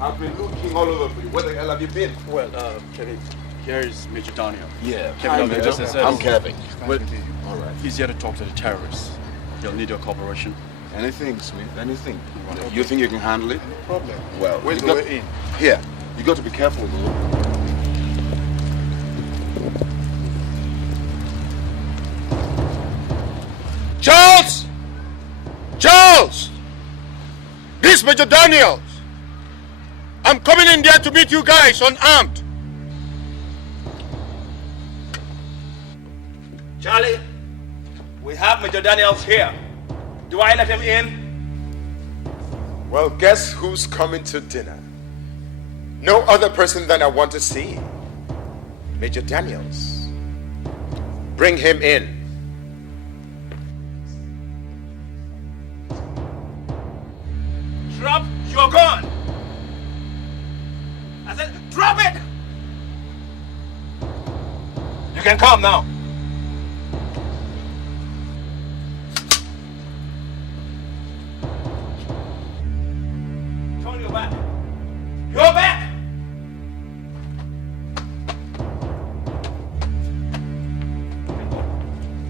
I've been looking all over for you. Where the hell have you been? Well, Kevin, here is Major Daniel. Yeah, Kevin, I'm Kevin. Well, All right. he's here to talk to the terrorists. He'll need your cooperation. Anything, Smith, anything. You think you can handle it? No problem. Well, where's the way in? Here. You got to be careful, though. Charles! Charles! This is Major Daniels. I'm coming in there to meet you guys unarmed. Charlie, we have Major Daniels here. Do I let him in? Well, guess who's coming to dinner? No other person than I want to see. Major Daniels. Bring him in. Drop your gun. I said, drop it. You can come now. Turn your back. Your back.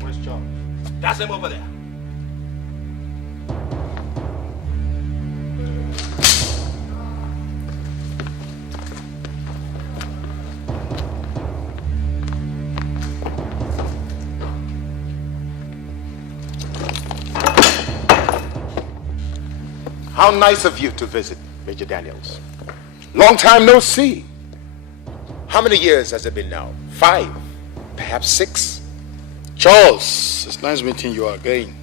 Where's Charles? That's him over there. How nice of you to visit, Major Daniels. Long time no see. How many years has it been now? 5, perhaps 6? Charles, it's nice meeting you again.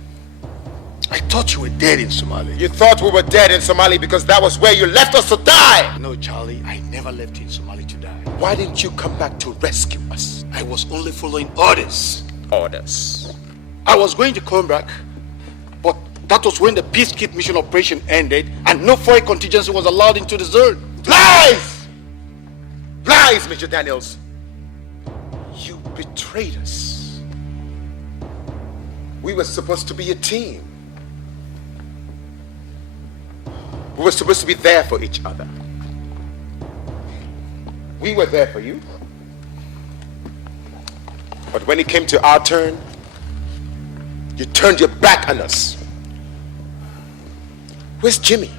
I thought you were dead in Somalia. You thought we were dead in Somalia because that was where you left us to die. No, Charlie, I never left in Somalia to die. Why didn't you come back to rescue us? I was only following orders. Orders. I was going to come back, but that was when the peacekeeping mission operation ended and no foreign contingency was allowed into the zone. Lies! Lies, Major Daniels. You betrayed us. We were supposed to be a team. We were supposed to be there for each other. We were there for you. But when it came to our turn, you turned your back on us. Where's Jimmy?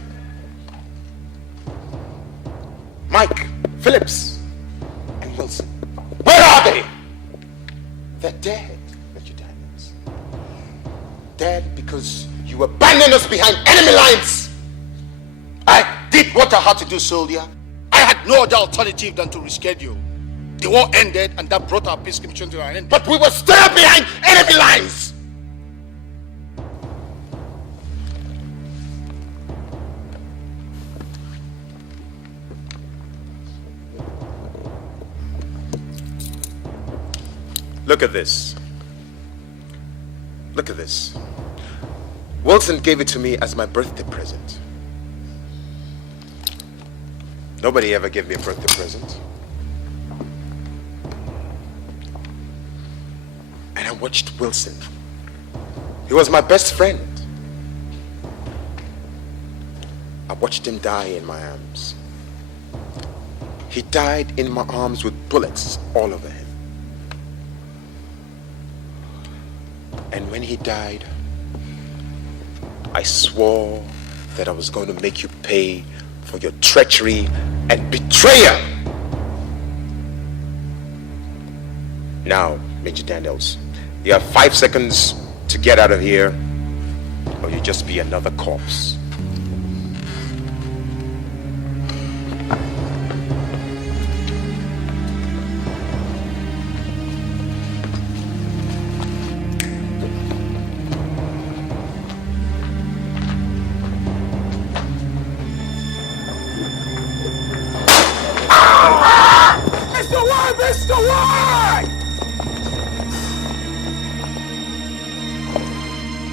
Mike, Phillips, and Wilson? Where are they? They're dead, Major Daniels. Dead because you abandoned us behind enemy lines. I did what I had to do, soldier. I had no other alternative than to reschedule. The war ended and that brought our peacekeeping mission to an end. But we were still behind enemy lines. Look at this. Look at this. Wilson gave it to me as my birthday present. Nobody ever gave me a birthday present. And I watched Wilson. He was my best friend. I watched him die in my arms. He died in my arms with bullets all over him. And when he died, I swore that I was going to make you pay for your treachery and betrayal. Now, Major Daniels, you have 5 seconds to get out of here, or you'll just be another corpse.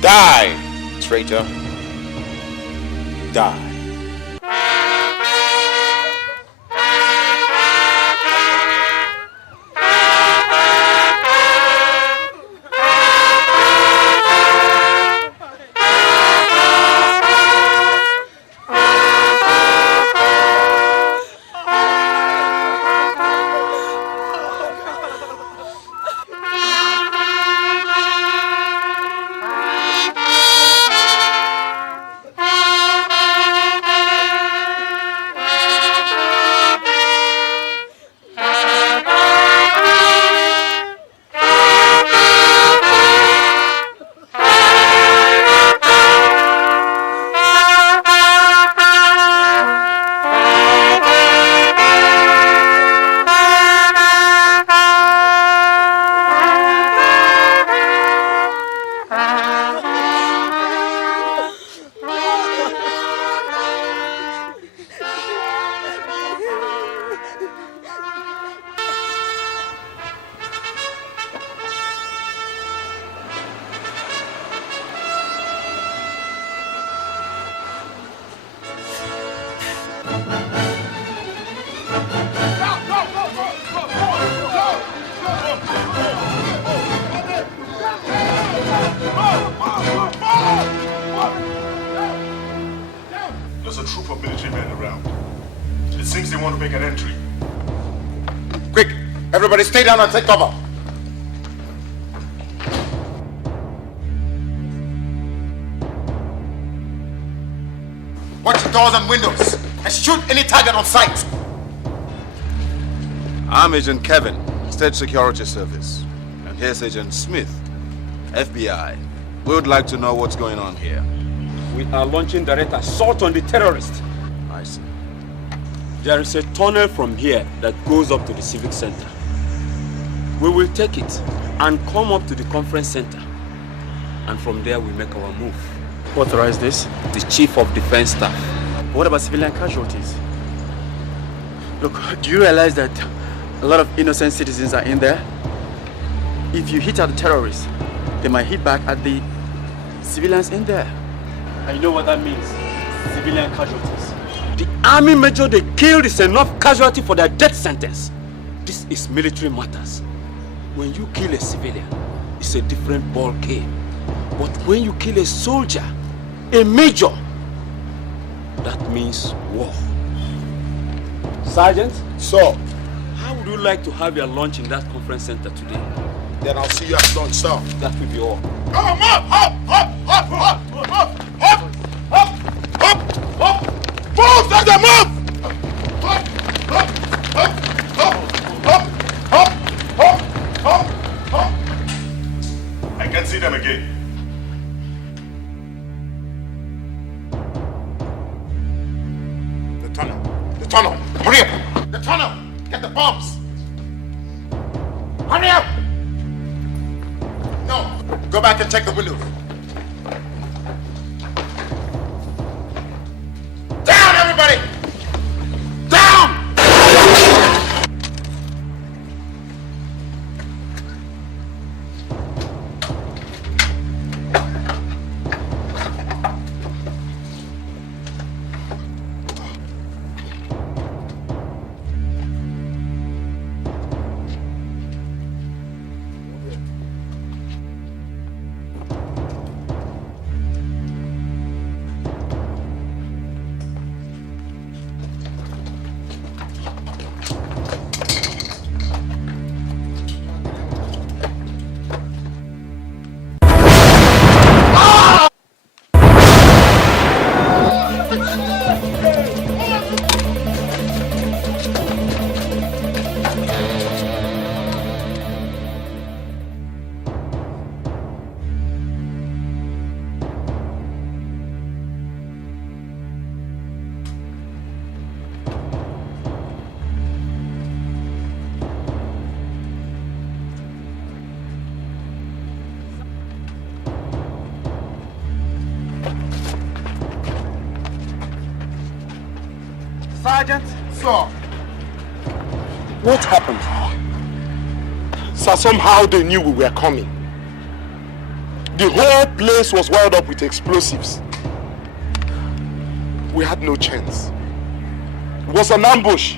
Die, traitor. Die. There's a troop of military men around. It seems they want to make an entry. Quick, everybody stay down and take cover. Watch the doors and windows and shoot any target on sight. I'm Agent Kevin, State Security Service. And here's Agent Smith, FBI. We would like to know what's going on here. We are launching direct assault on the terrorists. I see. There is a tunnel from here that goes up to the civic center. We will take it and come up to the conference center. And from there we make our move. Who authorized this? The Chief of Defense Staff. What about civilian casualties? Look, do you realize that a lot of innocent citizens are in there? If you hit at the terrorists, they might hit back at the civilians in there. And you know what that means? Civilian casualties. The army major they killed is enough casualty for their death sentence. This is military matters. When you kill a civilian, it's a different ball game. But when you kill a soldier, a major, that means war. Sergeant? So, How would you like to have your lunch in that conference center today? then I'll see you at lunch, sir. That will be all. Come on, move, Sergeant, move! I can see them again. The tunnel, hurry up! The tunnel, get the bombs! Hurry up! No, go back and check the windows. Down, everybody! Down! Sergeant? Sir. What happened? Sir, somehow they knew we were coming. The whole place was wired up with explosives. We had no chance. It was an ambush.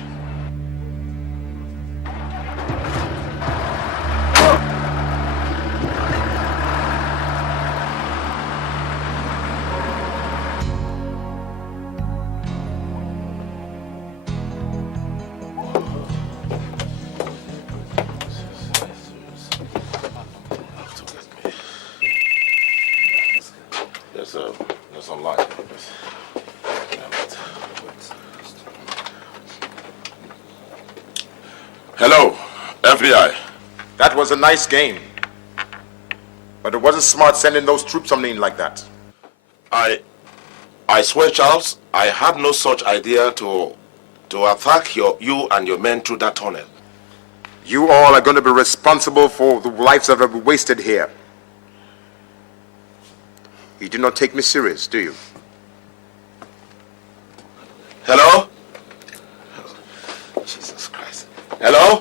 There's a lot. Hello, FBI. That was a nice game. But it wasn't smart sending those troops on in like that. I swear, Charles, I had no such idea to attack you and your men through that tunnel. You all are going to be responsible for the lives that have been wasted here. You do not take me serious, do you? Hello? Jesus Christ. Hello?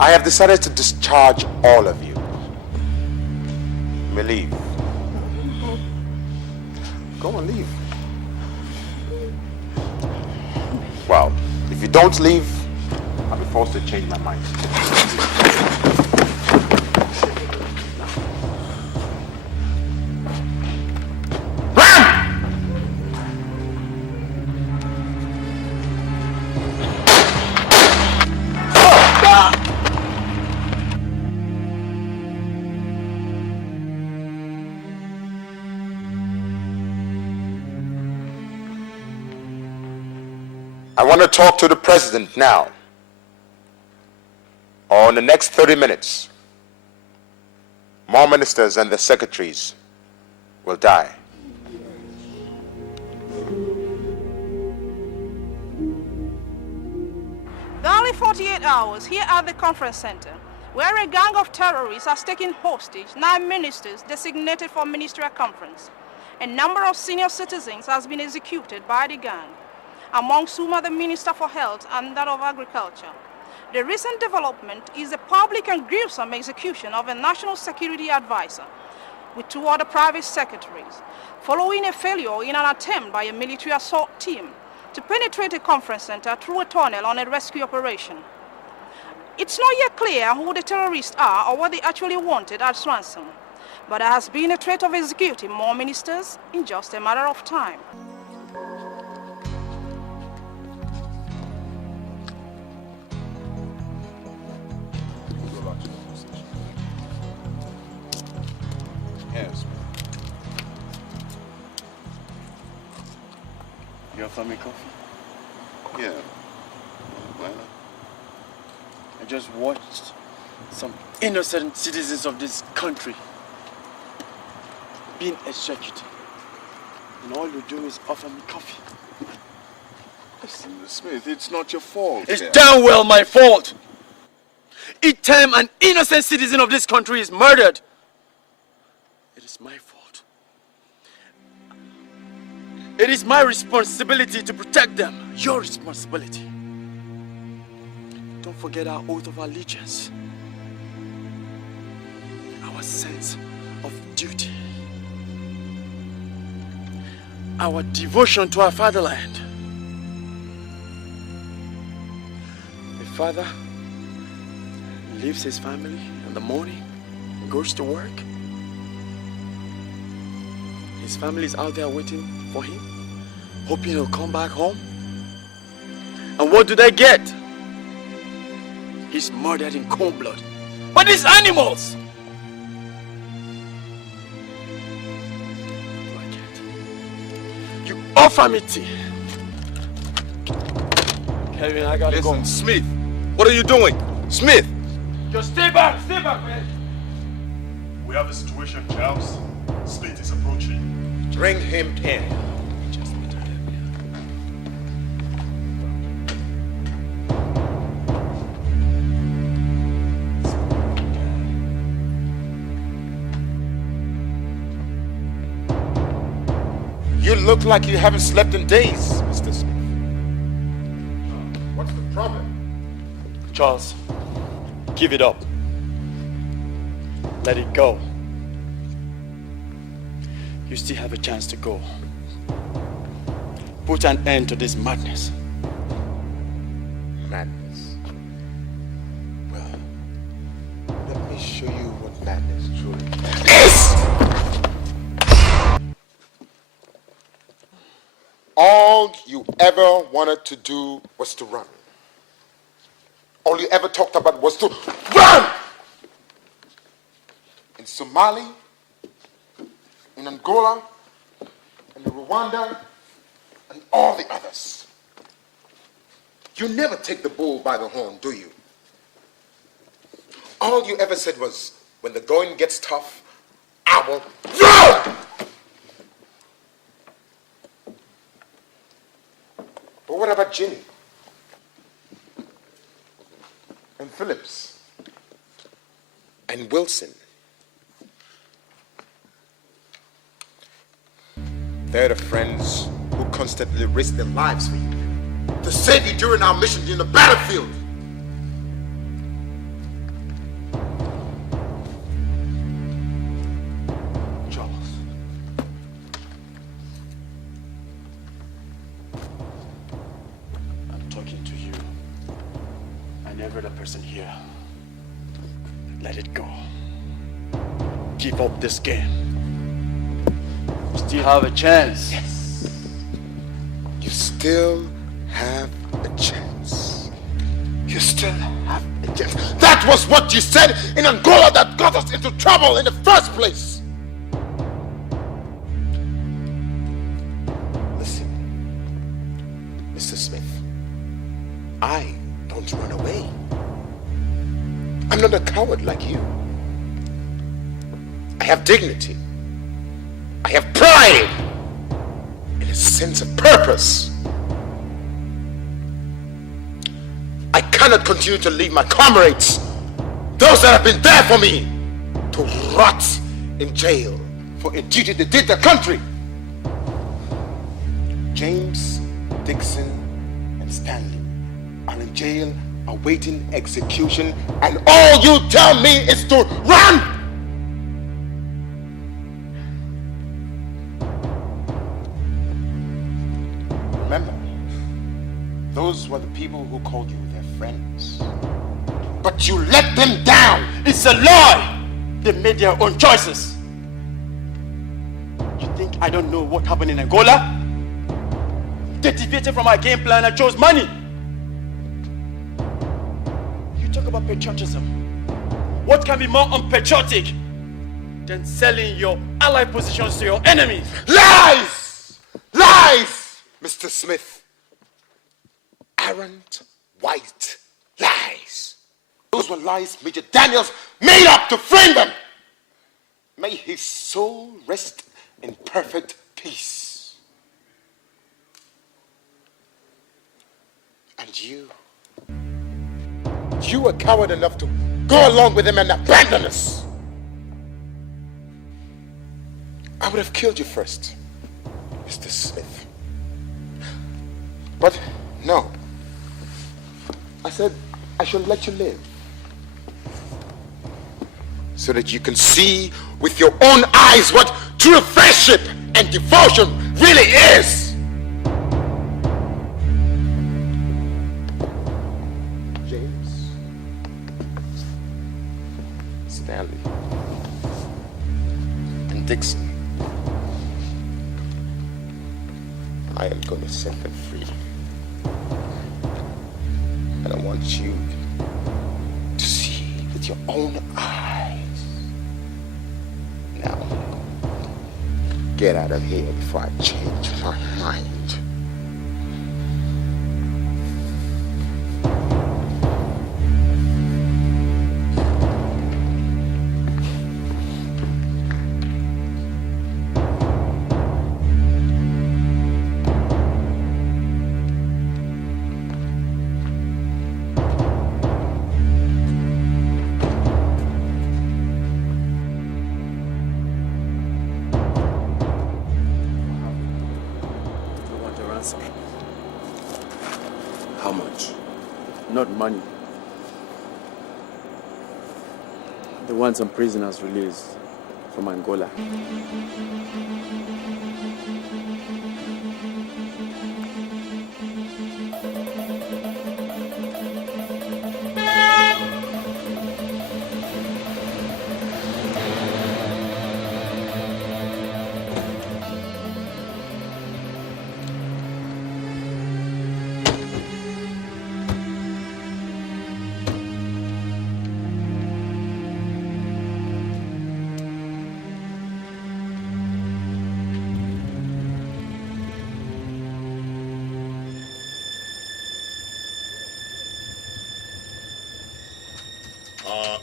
I have decided to discharge all of you. You may leave. Go and leave. Well, if you don't leave, I'll be forced to change my mind. I want to talk to the president now, or in the next 30 minutes. More ministers and their secretaries will die. There are only 48 hours here at the conference center, where a gang of terrorists has taken hostage 9 ministers designated for ministerial conference. A number of senior citizens has been executed by the gang, amongst whom are the Minister for Health and that of Agriculture. The recent development is the public and gruesome execution of a national security advisor with 2 other private secretaries, following a failure in an attempt by a military assault team to penetrate a conference center through a tunnel on a rescue operation. It's not yet clear who the terrorists are or what they actually wanted as ransom, but there has been a threat of executing more ministers in just a matter of time. Yes. You offer me coffee? Yeah. Well, I just watched some innocent citizens of this country being executed. And all you do is offer me coffee. listen, Smith, it's not your fault. It's damn well my fault. Each time an innocent citizen of this country is murdered, it is my fault. It is my responsibility to protect them. Your responsibility. Don't forget our oath of allegiance. Our sense of duty. Our devotion to our fatherland. A father leaves his family in the morning and goes to work. His family is out there waiting for him, hoping he'll come back home. And what do they get? He's murdered in cold blood. But these animals! What do I get? You offer me tea. Kevin, I gotta go. Listen, Smith, what are you doing? Smith! Just stay back, man. We have a situation, Charles. Smith is approaching. Bring him in. You look like you haven't slept in days, Mr. Smith. What's the problem? Charles, give it up. Let it go. You still have a chance to go. Put an end to this madness. Madness. Well, let me show you what madness truly is. All you ever wanted to do was to run. All you ever talked about was to run! In Somalia, in Angola, in Rwanda, and all the others. You never take the bull by the horn, do you? All you ever said was, when the going gets tough, I will run! But what about Ginny? And Phillips? And Wilson? They're the friends who constantly risk their lives for you, to save you during our mission in the battlefield. and every other person here. Let it go. Give up this game. You still have a chance. Yes. You still have a chance. You still have a chance. That was what you said in Angola that got us into trouble in the first place. Listen, Mr. Smith, I don't run away. I'm not a coward like you. I have dignity. I have pride and a sense of purpose. I cannot continue to leave my comrades, those that have been there for me, to rot in jail for a duty they did their country. James, Dixon, and Stanley are in jail awaiting execution, and all you tell me is to run! Remember, those were the people who called you their friends. But you let them down! It's a lie! They made their own choices. You think I don't know what happened in Angola? They deviated from our game plan and chose money. You talk about patriotism. What can be more unpatriotic than selling your allied positions to your enemies? Lies! Lies! Mr. Smith, arrant white lies. Those were lies Major Daniels made up to frame them. May his soul rest in perfect peace. And you were coward enough to go along with him and abandon us. I would have killed you first, Mr. Smith. But no. I said I should let you live, so that you can see with your own eyes what true friendship and devotion really is. James, Stanley, and Dixon, I am going to set them free. And I want you to see with your own eyes. Now, get out of here before I change my mind. How much? Not money. They want some prisoners released from Angola.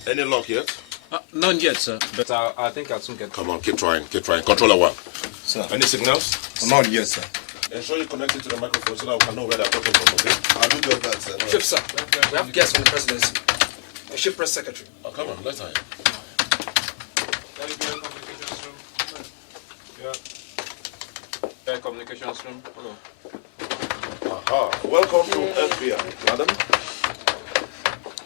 Any luck yet? None yet, sir. But I think I'll soon get. Come on, keep trying. Controller one. Sir. Any signals? Not yet, sir. Ensure you connect it to the microphone so that we can know where they're talking from, okay? I'll do just that, sir. Chief, sir. We have guests from the presidency. The chief press secretary. Oh, come on, let's hire. Communications room. Hello. Aha. Welcome to FBI, madam.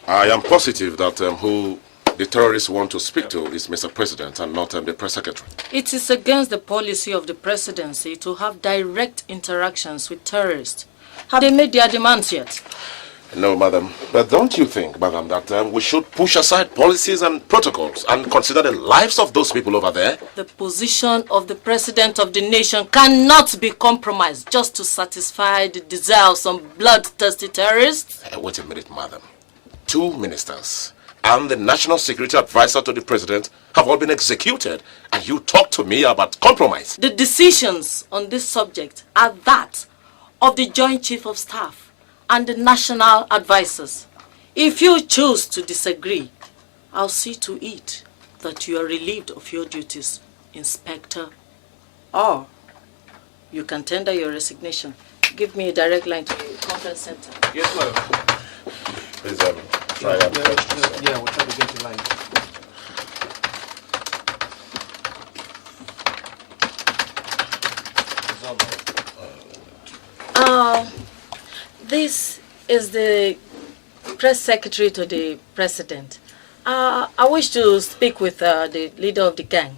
I am positive that who the terrorists want to speak to is Mr. President and not the press secretary. It is against the policy of the presidency to have direct interactions with terrorists. Have they made their demands yet? No, madam. But don't you think, madam, that we should push aside policies and protocols and consider the lives of those people over there? The position of the president of the nation cannot be compromised just to satisfy the desire of some bloodthirsty terrorists. Wait a minute, madam. 2 ministers and the national security advisor to the president have all been executed, and you talk to me about compromise. The decisions on this subject are that of the Joint Chief of Staff and the national advisors. If you choose to disagree, I'll see to it that you are relieved of your duties, Inspector. Or you can tender your resignation. Give me a direct line to the conference center. Yes, madam. Please, try and Yeah, we'll try to get the line. This is the press secretary to the president. I wish to speak with the leader of the gang.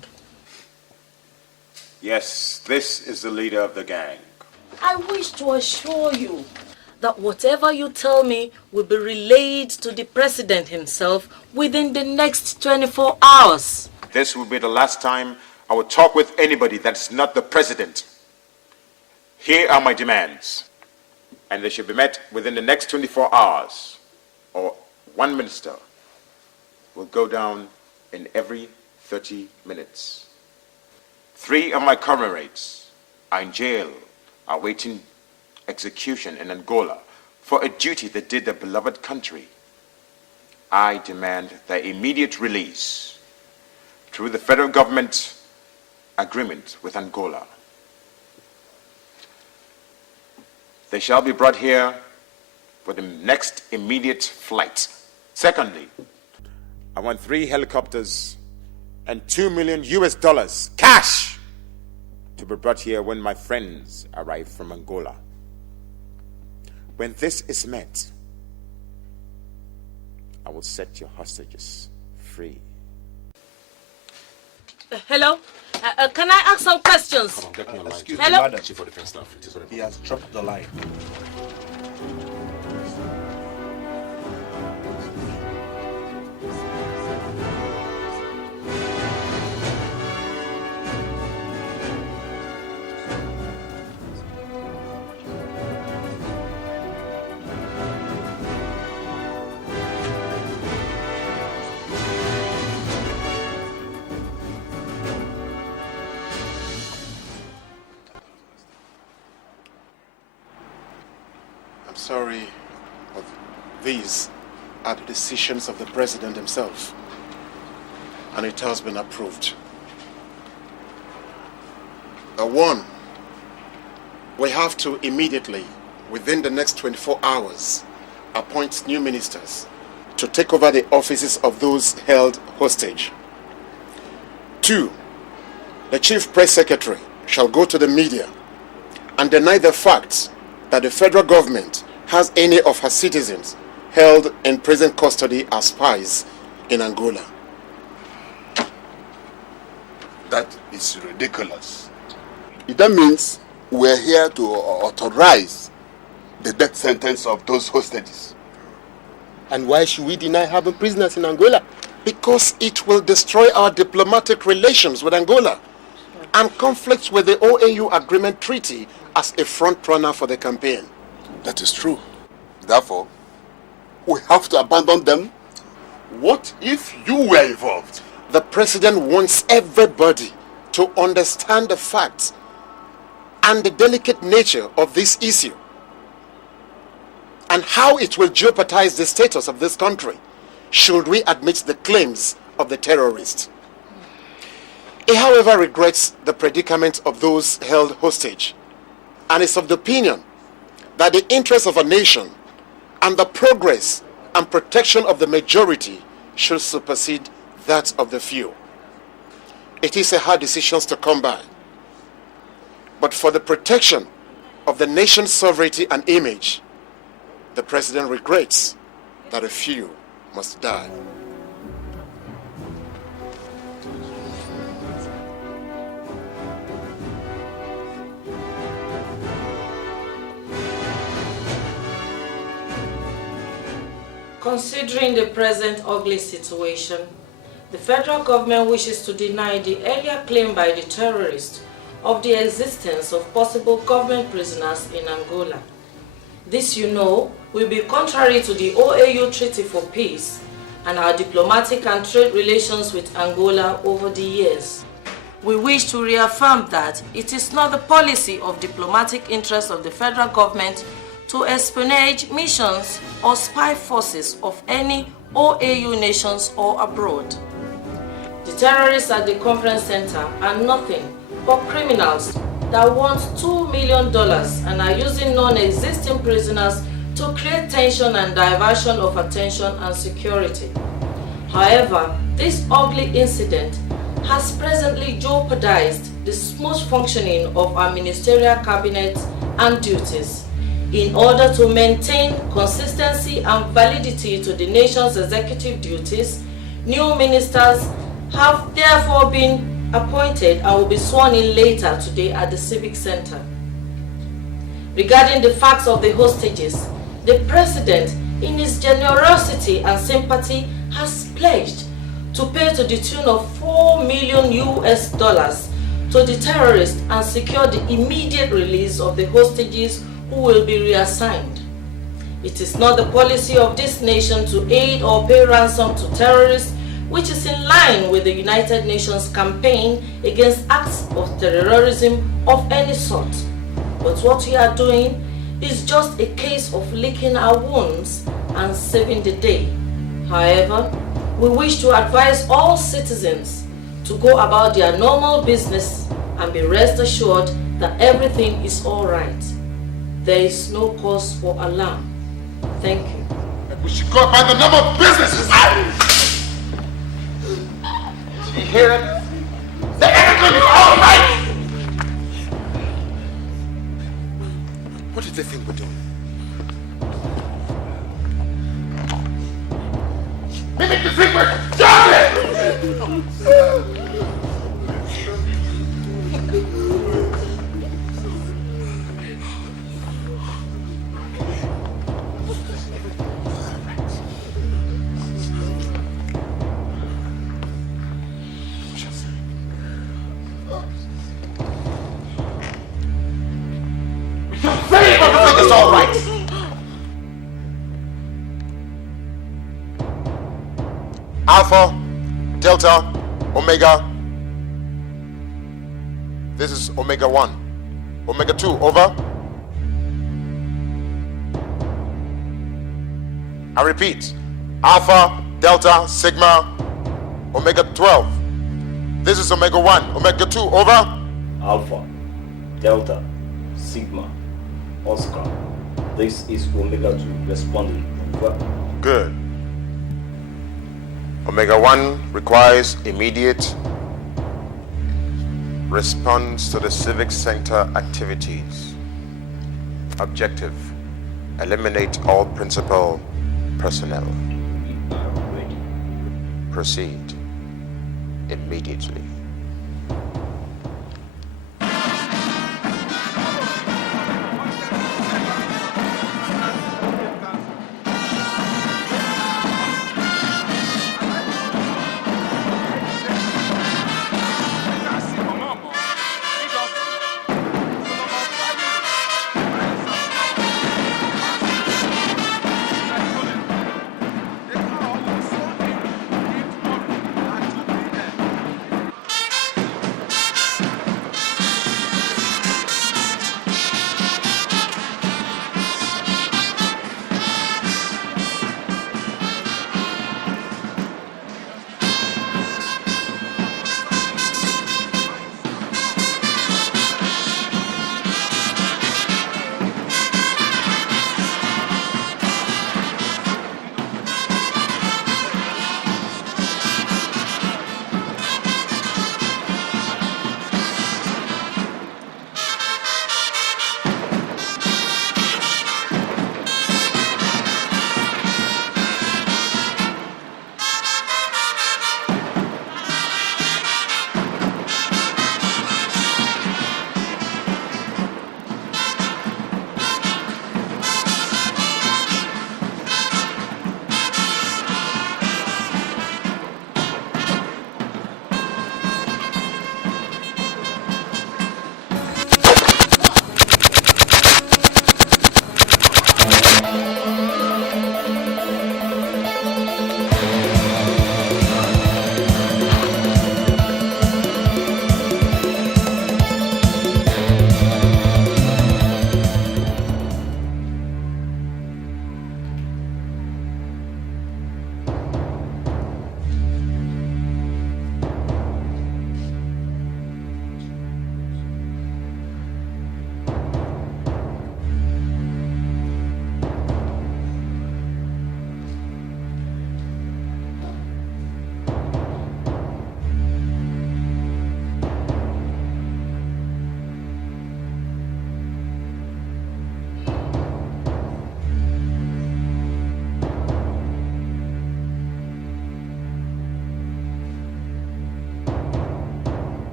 Yes, this is the leader of the gang. I wish to assure you that whatever you tell me will be relayed to the president himself within the next 24 hours. This will be the last time I will talk with anybody that's not the president. Here are my demands, and they should be met within the next 24 hours, or one minister will go down in every 30 minutes. 3 of my comrades are in jail, awaiting execution in Angola for a duty they did their beloved country. I demand their immediate release through the federal government agreement with Angola. They shall be brought here for the next immediate flight. Secondly, I want 3 helicopters and $2 million cash to be brought here when my friends arrive from Angola. When this is met, I will set your hostages free. Hello? Can I ask some questions? Come on, get me a line. Excuse Hello? me, madam. Chief of Defense Staff. It is very He has dropped the line. I'm sorry, but these are the decisions of the president himself, and it has been approved. 1, we have to immediately, within the next 24 hours, appoint new ministers to take over the offices of those held hostage. 2, the chief press secretary shall go to the media and deny the facts that the federal government has any of her citizens held in prison custody as spies in Angola. That is ridiculous. That means we're here to authorize the death sentence of those hostages. And why should we deny having prisoners in Angola? Because it will destroy our diplomatic relations with Angola and conflicts with the OAU Agreement Treaty as a front-runner for the campaign. That is true. Therefore, we have to abandon them. What if you were involved? The president wants everybody to understand the facts and the delicate nature of this issue and how it will jeopardize the status of this country should we admit the claims of the terrorists. He, however, regrets the predicament of those held hostage and is of the opinion that the interests of a nation and the progress and protection of the majority should supersede that of the few. It is a hard decision to come by, but for the protection of the nation's sovereignty and image, the president regrets that a few must die. Considering the present ugly situation, the federal government wishes to deny the earlier claim by the terrorists of the existence of possible government prisoners in Angola. This, you know, will be contrary to the OAU Treaty for Peace and our diplomatic and trade relations with Angola over the years. We wish to reaffirm that it is not the policy of diplomatic interests of the federal government to espionage missions or spy forces of any OAU nations or abroad. The terrorists at the conference center are nothing but criminals that want $2 million and are using non-existing prisoners to create tension and diversion of attention and security. However, this ugly incident has presently jeopardized the smooth functioning of our ministerial cabinet and duties. In order to maintain consistency and validity to the nation's executive duties, new ministers have therefore been appointed and will be sworn in later today at the Civic Center. Regarding the facts of the hostages, the President, in his generosity and sympathy, has pledged to pay to the tune of $4 million to the terrorists and secure the immediate release of the hostages who will be reassigned. It is not the policy of this nation to aid or pay ransom to terrorists, which is in line with the United Nations campaign against acts of terrorism of any sort. But what we are doing is just a case of licking our wounds and saving the day. However, we wish to advise all citizens to go about their normal business and be rest assured that everything is all right. There is no cause for alarm. Thank you. We should go by the number of businesses. You hear it? That everything is all right. What did they think we're doing? They make you think we're jogging! It's all right. Alpha, Delta, Omega. This is Omega 1. Omega 2, over. I repeat. Alpha, Delta, Sigma, Omega 12. This is Omega 1. Omega 2, over. Alpha, Delta, Sigma, Oscar. This is Omega 2 responding. Over. Good. Omega 1 requires immediate response to the Civic Center activities. Objective: eliminate all principal personnel. We are ready. Proceed immediately.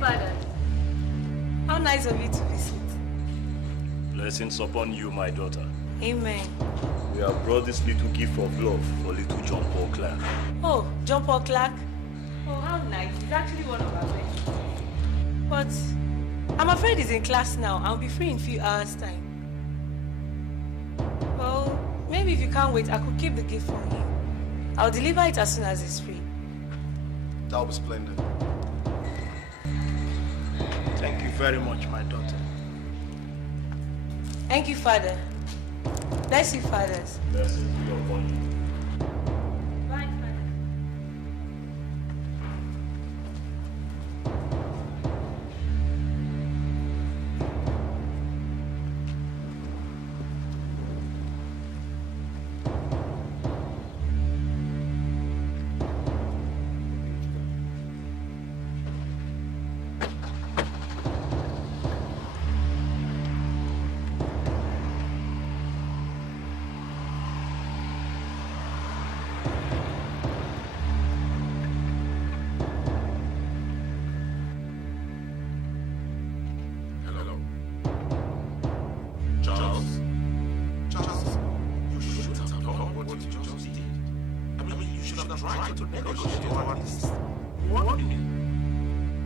Father. How nice of you to visit. Blessings upon you, my daughter. Amen. We have brought this little gift of love for little John Paul Clark. Oh, John Paul Clark? Oh, how nice. He's actually one of our best. But I'm afraid he's in class now. I'll be free in a few hours' time. Well, maybe if you can't wait, I could keep the gift for him. I'll deliver it as soon as he's free. That'll be splendid. Thank you very much, my daughter. Thank you, Father. Bless you, fathers. Blessings be upon you. Bye, Father.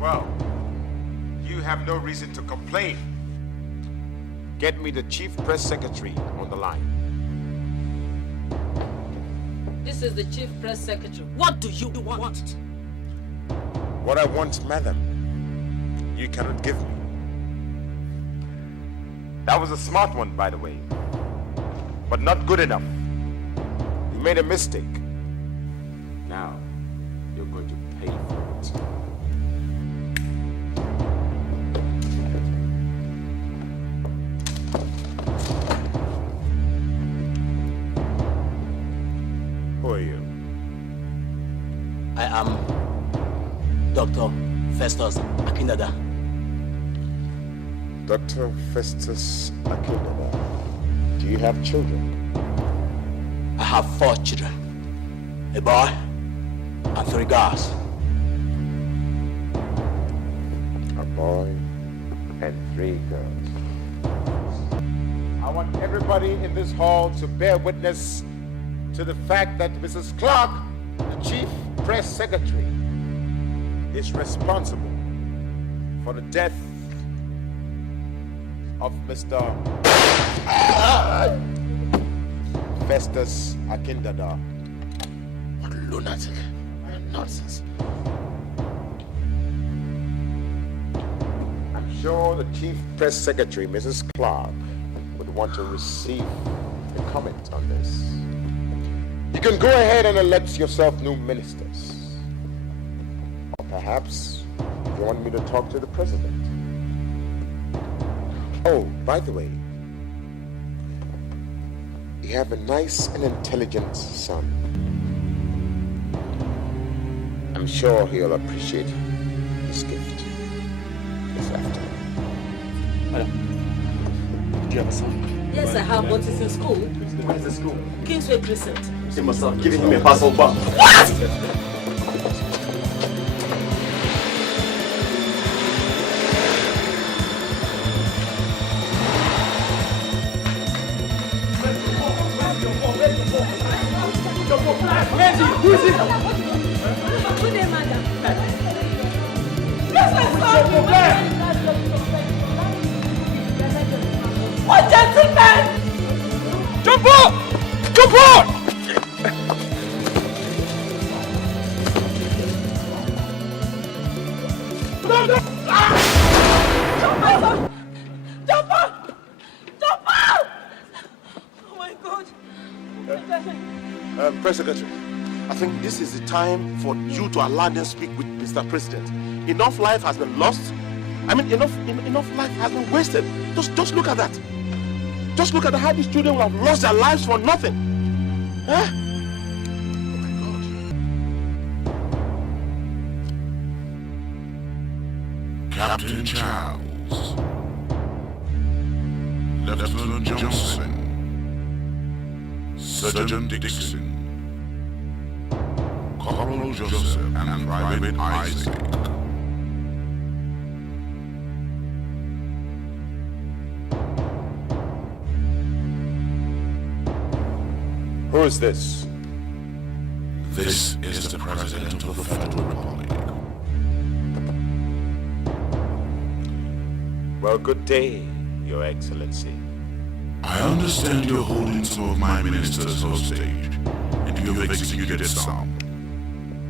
Well, you have no reason to complain. Get me the chief press secretary on the line. This is the chief press secretary. What do you want? What I want, madam, you cannot give me. That was a smart one, by the way, but not good enough. You made a mistake. Now, you're going to pay for it. Who are you? I am Dr. Festus Akindada. Dr. Festus Akindada. Do you have children? I have 4 children. A boy and 3 girls. A boy and 3 girls. I want everybody in this hall to bear witness to the fact that Mrs. Clark, the chief press secretary, is responsible for the death of Mr. Festus Akindada. What lunatic nonsense. I'm sure the chief press secretary, Mrs. Clark, would want to receive a comment on this. You can go ahead and elect yourself new ministers. Or perhaps you want me to talk to the president. Oh, by the way, you have a nice and intelligent son. I'm sure he'll appreciate this gift this afternoon. Madam, do you have a son? Yes, I have, but it's in school. Where is the school? Kingsway Precinct. They must have given him a parcel back. What? Who is it? Good day, madam. Yes, my son! What gentleman? Jump up! Jump up! Jump up! Jump up! Jump up! Oh my God. Press Secretary, I think this is the time for you to allow them speak with Mr. President. Enough life has been lost. I mean, enough life has been wasted. Just look at that. Just look at how these children will have lost their lives for nothing. Huh? Oh my God. Captain Charles, Lieutenant Johnson, Sergeant Dixon, Corporal Joseph, and Private Isaac. Who is this? This is the President of the Federal Republic. Well, good day, Your Excellency. I understand you're holding some of my ministers hostage, and you have executed some.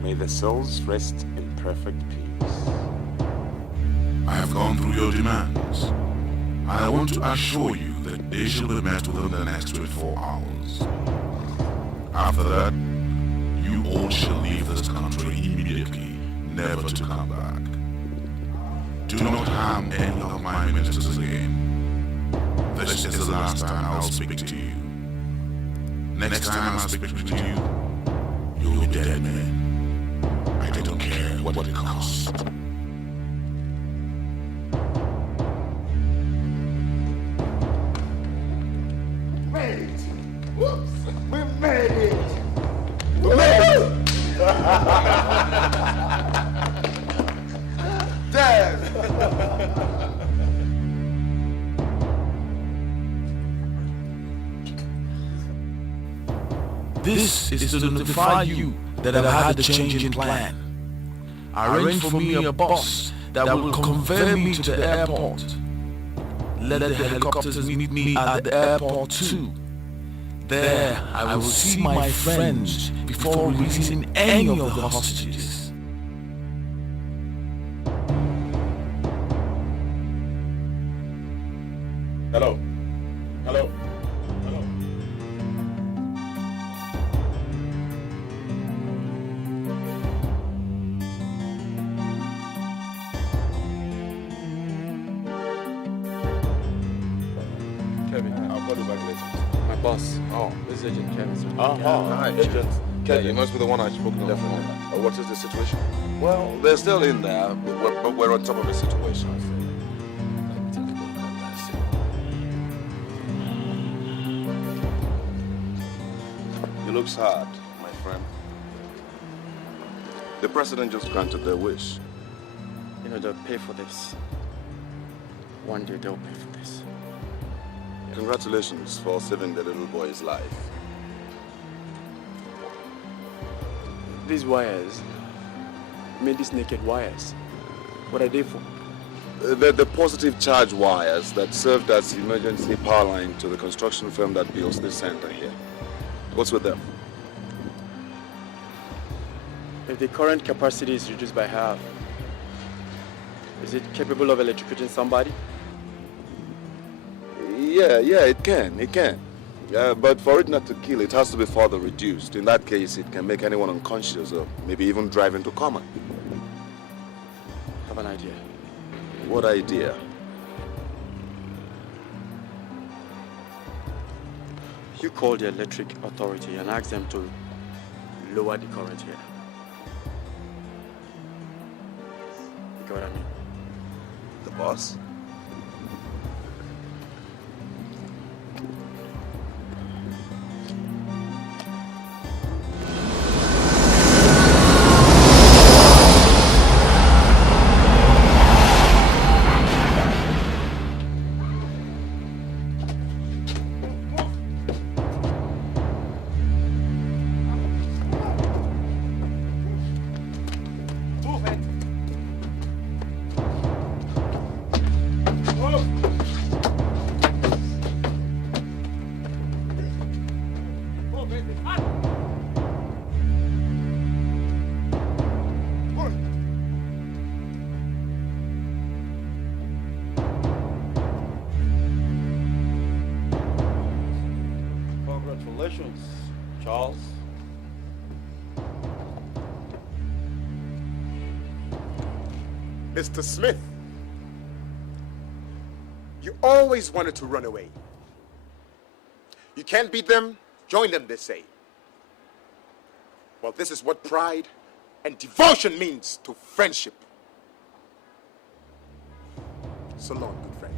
May the souls rest in perfect peace. I have gone through your demands. I want to assure you that they shall be met within the next 24 hours. After that, you all shall leave this country immediately, never to come back. Do not harm any of my ministers again. This is the last time I'll speak to you. Next time I speak with you, you'll be dead men. I don't care what it costs. Made it! Whoops! We made it! We made it! Damn! This is to notify you that I've had a change in plan. Arrange for me a bus that will convey me to the airport. Let the helicopters meet me at the airport too. There, I will see my friends before releasing any of the hostages. Hello. Hello. Hello. Kevin, I'll call you back later. my boss. Oh, this is Agent Kevin. Hi, Agent. Kevin, you must be the one I spoke to. Definitely. What is the situation? Well, they're still in there, but we're on top of the situation. You look sad, my friend. The president just granted their wish. You know, they'll pay for this. One day they'll pay for this. Congratulations for saving the little boy's life. These wires, I mean these naked wires, what are they for? The positive charge wires that served as emergency power line to the construction firm that builds this center here. What's with them? If the current capacity is reduced by half, is it capable of electrocuting somebody? Yeah, it can. But for it not to kill, it has to be further reduced. In that case, it can make anyone unconscious or maybe even drive into coma. Have an idea. What idea? You call the electric authority and ask them to lower the current here. You get what I mean? The boss? Congratulations, Charles. Mr. Smith, you always wanted to run away. You can't beat them, join them, they say. Well, this is what pride and devotion means to friendship. So long, good friends.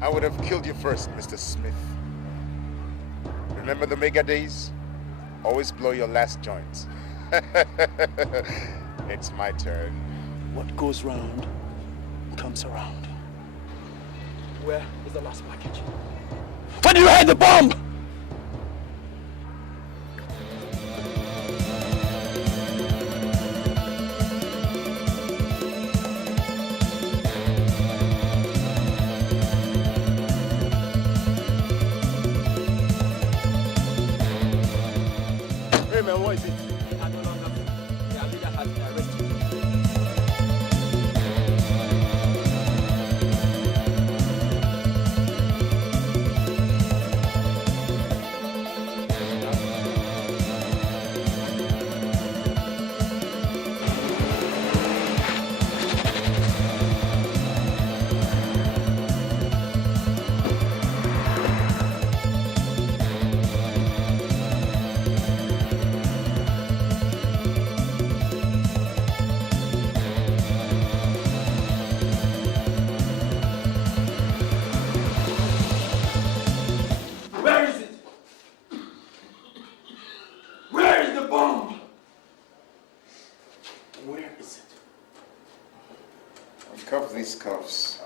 I would have killed you first, Mr. Smith. Remember the mega days? Always blow your last joint. It's my turn. What goes round comes around. Where is the last package? Where do you hide the bomb? Hey man, what is it? I no longer. The leader has been arrested. Cuff these cuffs,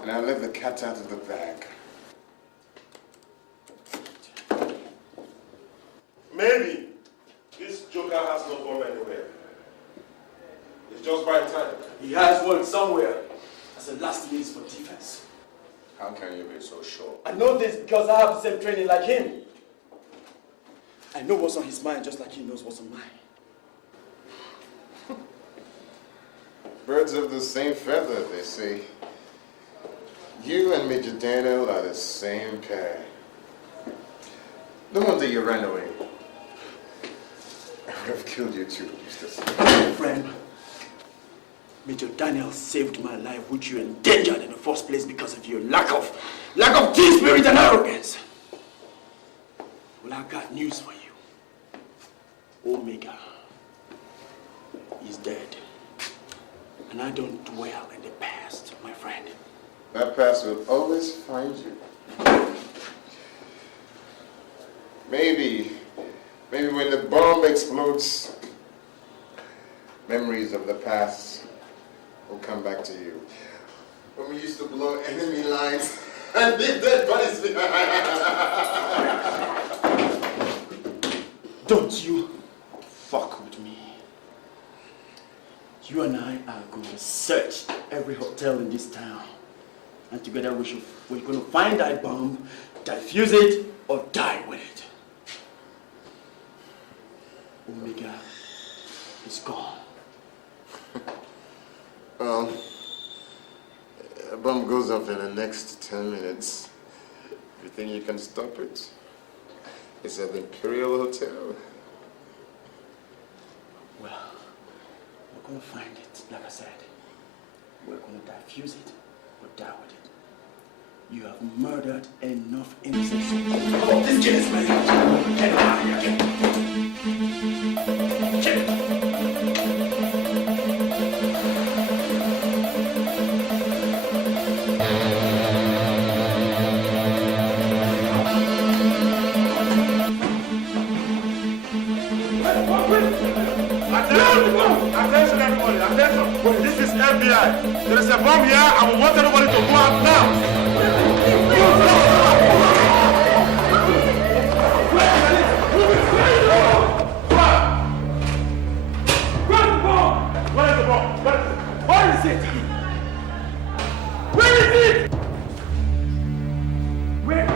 and I'll let the cat out of the bag. Maybe this joker has no bomb anywhere. It's just by time. He has one somewhere as a last means for defense. How can you be so sure? I know this because I have the same training like him. I know what's on his mind just like he knows what's on mine. Birds of the same feather, they say. You and Major Daniel are the same pair. No wonder you ran away. I would have killed you too, Mr. Smith. Friend, Major Daniel saved my life, which you endangered in the first place because of your lack of team spirit and arrogance. Well, I've got news for you. Omega is dead. And I don't dwell in the past, my friend. That past will always find you. Maybe when the bomb explodes, memories of the past will come back to you. When we used to blow enemy lines and leave dead bodies behind. Don't you fuck with me. You and I are going to search every hotel in this town. And together we're going to find that bomb, defuse it, or die with it. Omega is gone. Well, a bomb goes off in the next 10 minutes. You think you can stop it? It's at the Imperial Hotel. Well, we're going to find it, like I said. We're going to defuse it, or die with it. You have murdered enough innocent souls. Oh, this kid is man. Get out of here. Attention everybody, attention. This is FBI. There is a bomb here and we want everybody to go out now. Where is the bomb? Where is it? Where is it? Where?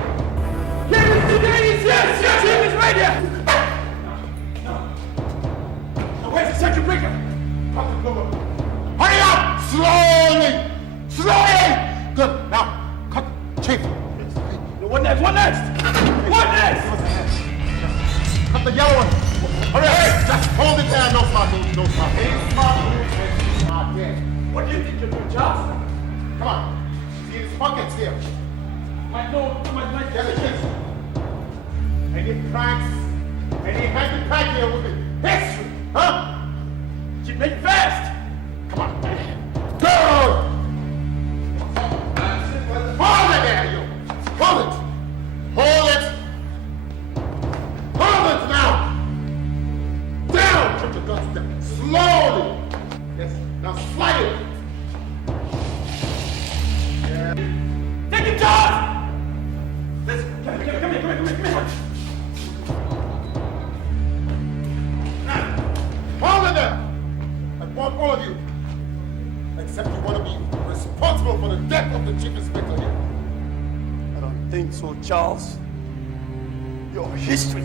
Here is the ladies. Yes, he is right here. Where's the circuit breaker? Hurry up! Slowly! Good. Now, cut. Chief. What next? Cut the yellow one. Hurry up! Hey, just hold it there. No smart. Ain't smart. Yeah. What do you think you're doing, Charles? Come on. See his pockets here. My get the kids. Any cracks? Any hanky crack here will be history. Huh? Keep making fast! Come on. Go! Hold it there, you! Hold it! Hold it now! Down! Put your guns down. Slowly! Yes, now slide it! Yeah. Take it, John! Come here. Hold it there! I want all of you, except you want to be responsible for the death of the chief inspector here. I don't think so, Charles. Your history.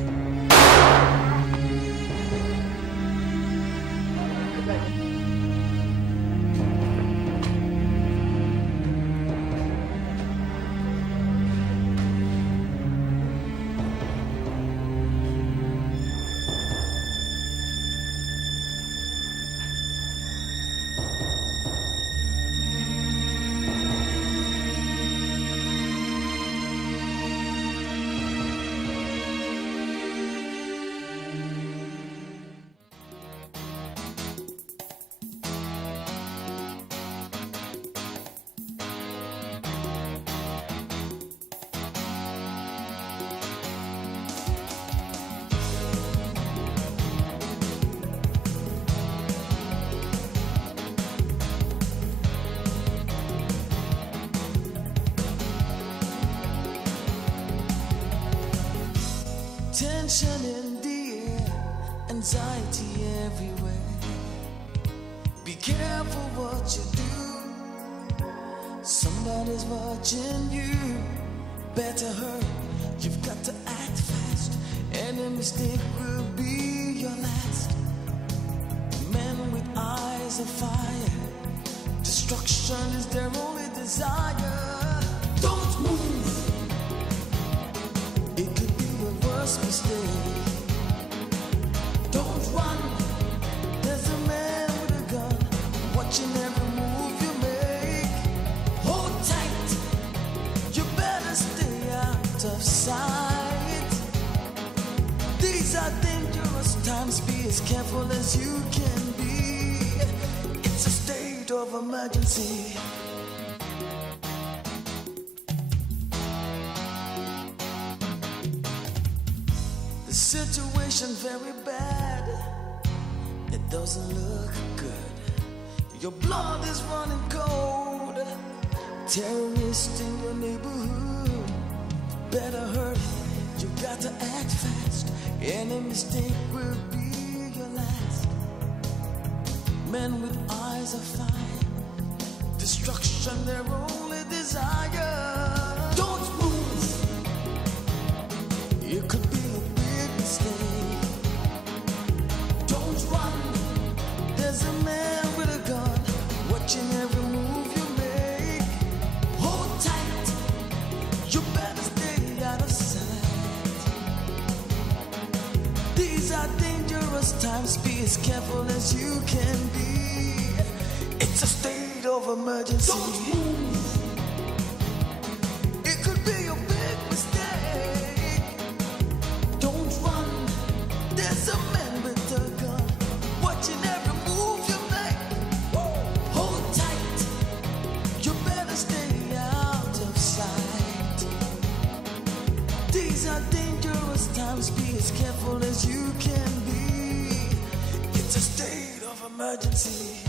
Tension in the air, anxiety everywhere. Be careful what you do. Somebody's watching you. Better hurry, you've got to act fast. Any mistake will be your last. Men with eyes of fire, destruction is their only desire. Don't move. It could be your worst mistake. Don't run. There's a man with a gun watching every move you make. Hold tight. You better stay out of sight. These are dangerous times. Be as careful as you can be. It's a state of emergency. Situation very bad. It doesn't look good. Your blood is running cold. Terrorists in your neighborhood. Better hurry. You got to act fast. Any mistake will be your last. Men with eyes of fire. Destruction their only desire. Don't move. It could be don't run. There's a man with a gun watching every move you make. Hold tight. You better stay out of sight. These are dangerous times. Be as careful as you can be. It's a state of emergency. Don't move. It could be a big mistake. Don't run. There's a man with a gun watching every move you make. Hold tight. You better stay out of sight. These are dangerous times. Be as careful as you can be. It's a state of emergency.